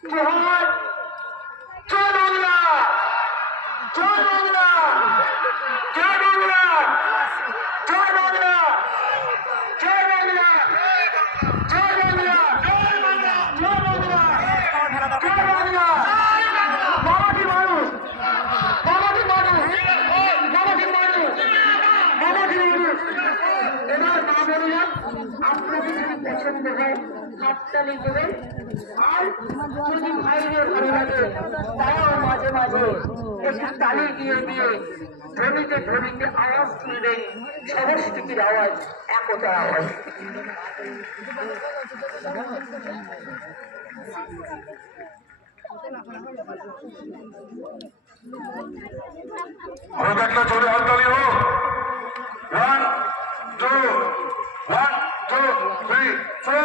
জোহার, জয় বাংলা, জয় বাংলা, জয় বাংলা, জয় বাংলা, জয় বাংলা, জয় বাংলা, জয় বাংলা, জয় বাংলা, জয় বাংলা। মামাটি মানুষ, মামাটি মানুষ, মামাটি মানুষ, মামাটি মানুষ। এবার মা বললাম আপনাদের যদি পছন্দ হয় হাততালি দেবেন, আর যদি ভাইদের ভালো লাগে তারাও মাঝে মাঝে একটু তালি দিয়ে দিয়ে ধ্বনিতে ধ্বনিতে আওয়াজ তুলবেন। সমষ্টির আওয়াজ, একতার আওয়াজ। আরো একটা জোরে হাততালি হোক। 1 2 1 2 3 4